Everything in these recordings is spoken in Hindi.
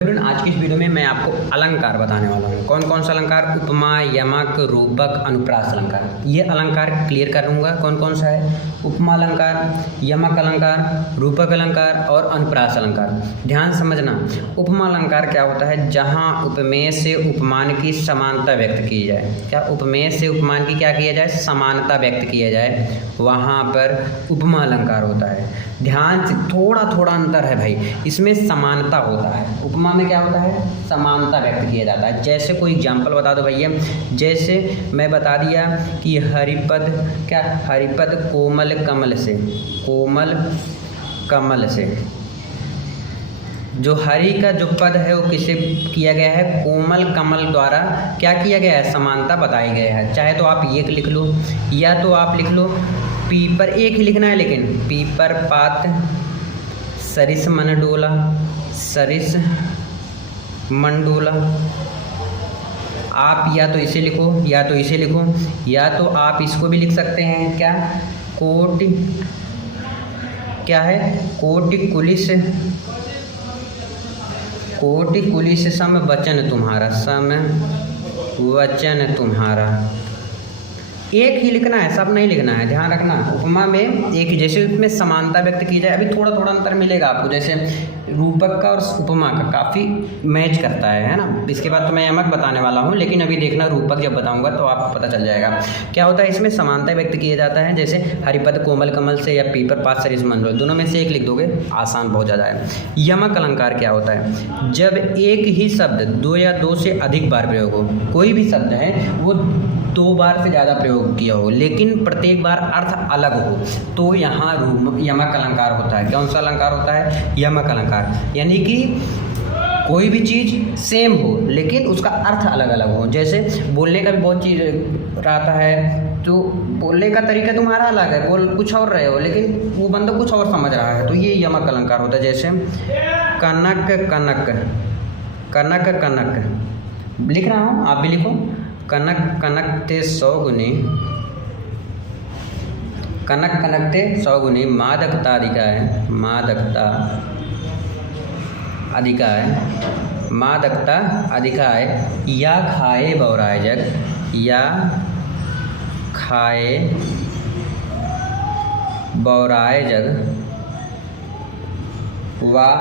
आज की इस वीडियो में मैं आपको अलंकार बताने वाला हूँ। कौन कौन सा अलंकार? उपमा, यमक, रूपक, अनुप्रास अलंकार। ये अलंकार क्लियर करूँगा कौन कौन सा है। उपमा अलंकार, यमक अलंकार, रूपक अलंकार और अनुप्रास अलंकार। ध्यान समझना, उपमा अलंकार क्या होता है? जहाँ उपमेय से उपमान की समानता व्यक्त की जाए। क्या? उपमेय से उपमान की क्या किया जाए? समानता व्यक्त किया जाए, वहाँ पर उपमा अलंकार होता है। ध्यान से, थोड़ा थोड़ा अंतर है भाई, इसमें समानता होता है। उपमा में क्या होता है? समानता व्यक्त किया जाता है। जैसे कोई एग्जाम्पल बता दो भैया, जैसे मैं बता दिया कि हरिपद, क्या? हरिपद कोमल कमल से, कोमल कमल से। जो हरि का जो पद है वो किसे किया गया है? कोमल कमल द्वारा क्या किया गया है? समानता बताई गई है। चाहे तो आप एक लिख लो या तो आप लिख लो पीपर, एक ही लिखना है लेकिन, पीपर पात सरिस मन डोला, सरिस मंडोला। आप या तो इसे लिखो या तो इसे लिखो, या तो आप इसको भी लिख सकते हैं। क्या? कोटि, क्या है? कोटि कुलिस, कोटि कुलिस सम वचन तुम्हारा, सम वचन तुम्हारा। एक ही लिखना है, सब नहीं लिखना है, ध्यान रखना। उपमा में एक, जैसे उसमें समानता व्यक्त की जाए, अभी थोड़ा थोड़ा अंतर मिलेगा आपको। जैसे रूपक का और उपमा का काफ़ी मैच करता है ना। इसके बाद तो मैं यमक बताने वाला हूँ, लेकिन अभी देखना रूपक जब बताऊँगा तो आपको पता चल जाएगा क्या होता है। इसमें समानता व्यक्त किया जाता है, जैसे हरिपद कोमल कमल से या पीपर पात सरिस मंडोल, दोनों में से एक लिख दोगे, आसान बहुत ज़्यादा है। यमक अलंकार क्या होता है? जब एक ही शब्द दो या दो से अधिक बार प्रयोग हो, कोई भी शब्द है वो दो बार से ज़्यादा प्रयोग किया हो लेकिन प्रत्येक बार अर्थ अलग हो, तो यहाँ यमक अलंकार होता है। कौन सा अलंकार होता है? यमक अलंकार। यानी कि कोई भी चीज़ सेम हो लेकिन उसका अर्थ अलग अलग हो। जैसे बोलने का भी बहुत चीज़ रहता है, तो बोलने का तरीका तुम्हारा अलग है, बोल कुछ और रहे हो लेकिन वो बंदा कुछ और समझ रहा है, तो ये यमक अलंकार होता है। जैसे कनक कनक, कनक कनक लिख रहा हूँ, आप भी लिखो। कनक कनकते 100 गुने, कनक कनकते 100 गुने मादकता अधिकाय, मादकता अधिकाय, मादकता अधिकाय, या खाए बौराए जग, या खाए बौराए जग, वा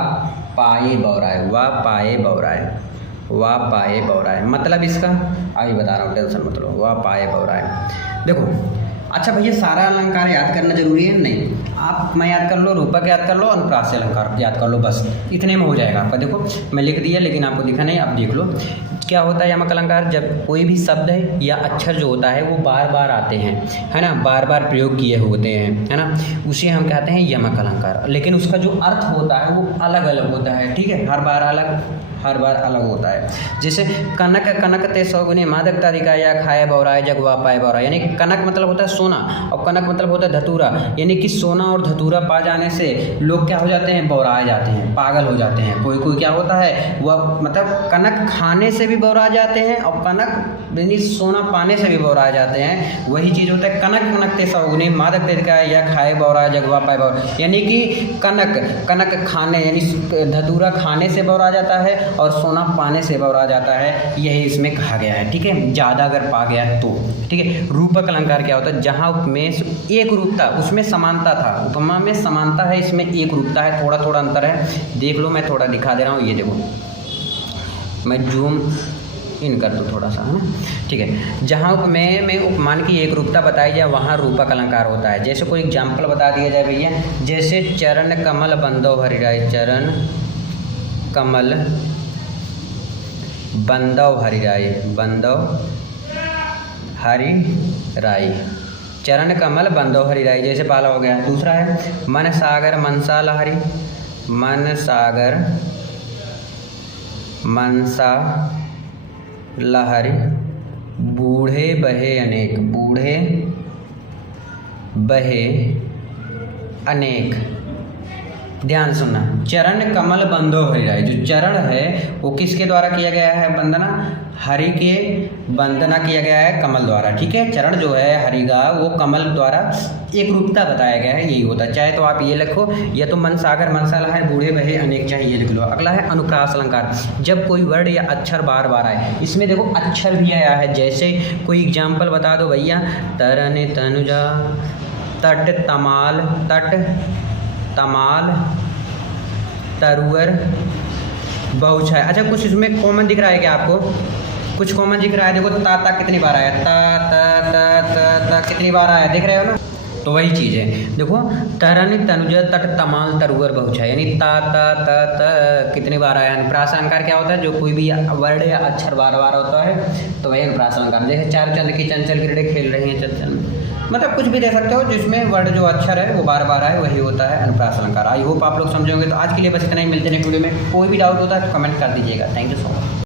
पाए बौराए, वा पाए बौराए, वा पाए बौराए। मतलब इसका अभी बता रहा हूँ, टेंशन मत लो। वा पाए बौराए। देखो, अच्छा भैया सारा अलंकार याद करना जरूरी है? नहीं, आप मैं याद कर लो, रूपक याद कर लो, अनुप्रास अलंकार याद कर लो, बस इतने में हो जाएगा आपका। देखो मैं लिख दिया लेकिन आपको दिखा नहीं, आप देख लो क्या होता है यमक अलंकार। जब कोई भी शब्द है या अक्षर जो होता है वो बार बार आते हैं, है ना, बार बार प्रयोग किए होते हैं, है ना, उसे हम कहते हैं यमक अलंकार। लेकिन उसका जो अर्थ होता है वो अलग अलग होता है, ठीक है, हर बार अलग होता है। जैसे कनक कनकते 100 गुने मादकता अधिकाय, या खाए बौराए जग, वा पाए बौराए। यानी कि कनक मतलब होता है सोना और कनक मतलब होता है धतूरा। यानी कि सोना और धतूरा पा जाने से लोग क्या हो जाते हैं? बौराए जाते हैं, पागल हो जाते हैं। कोई कोई क्या होता है, वह मतलब कनक खाने से भी बौरा जाते हैं और कनक यानी सोना पाने से भी बौरा जाते हैं। वही चीज़ होता है कनक कनकते 100 गुने मादकता अधिकाय, या खाए बौराए जग, वा पाए बौराए। यानी कि कनक खाने यानी धतूरा खाने से बौरा जाता है और सोना पाने से बौरा जाता है, यही इसमें कहा गया है, ठीक है, ज़्यादा अगर पा गया तो, ठीक है। रूपक अलंकार क्या होता है? जहाँ में एक रूपता, उसमें समानता था, उपमा में समानता है, इसमें एक रूपता है, थोड़ा थोड़ा अंतर है। देख लो, मैं थोड़ा दिखा दे रहा हूँ, ये देखो, मैं जूम इन कर दूँ थोड़ा सा, है ना, ठीक है। जहाँ उपमेय में उपमान की एक रूपता बताई जाए वहाँ रूपक अलंकार होता है। जैसे कोई एग्जाम्पल बता दिया जाए भैया, जैसे चरण कमल बंदो हरिराय, चरण कमल बंदव हरिराय, बंदव हरि राय, चरण कमल बंदव हरिराय, जैसे पहला हो गया। दूसरा है मन सागर मनसा लहरी, मन सागर मनसा लहरी, बूढ़े बहे अनेक, बूढ़े बहे अनेक, ध्यान सुनना, चरण कमल बंधो हरिराय। जो चरण है वो किसके द्वारा किया गया है वंदना? हरि के वंदना किया गया है कमल द्वारा, ठीक है। चरण जो है हरि का वो कमल द्वारा एक रूपता बताया गया है, यही होता है। चाहे तो आप ये लिखो, या तो मन सागर मनसाला है बूढ़े बहे अनेक, चाहे ये लिख लो। अगला है अनुप्रास अलंकार। जब कोई वर्ड या अक्षर बार बार आए, इसमें देखो अक्षर भी आया है। जैसे कोई एग्जाम्पल बता दो भैया, तरन तनुजा, तट तमाल, तट तमाल, तरुअर, बहुछाया। अच्छा कुछ इसमें कॉमन दिख रहा है क्या आपको? कुछ कॉमन दिख रहा है, देखो ता कितनी बार आया, ता कितनी बार आया, देख रहे हो ना? तो वही चीज़ है, देखो तरन तनुजा तट तमाल तरुअर बहुछाया, यानी ता कितनी बार आया। अनुप्रास अलंकार क्या होता है? जो कोई भी वर्ड या अक्षर बार बार होता है तो वही अनुप्रास अलंकार। जैसे चार चंद की चंचल क्रीड़े खेल रही हैं चंचल, मतलब कुछ भी दे सकते हो जिसमें वर्ड जो अक्षर है वो बार बार आए, वही होता है अनुप्रास अलंकार। आई होप आप लोग समझोगे। तो आज के लिए बस इतना ही, मिलते हैं नेक्स्ट वीडियो में। कोई भी डाउट होता है तो कमेंट कर दीजिएगा। Thank you so much.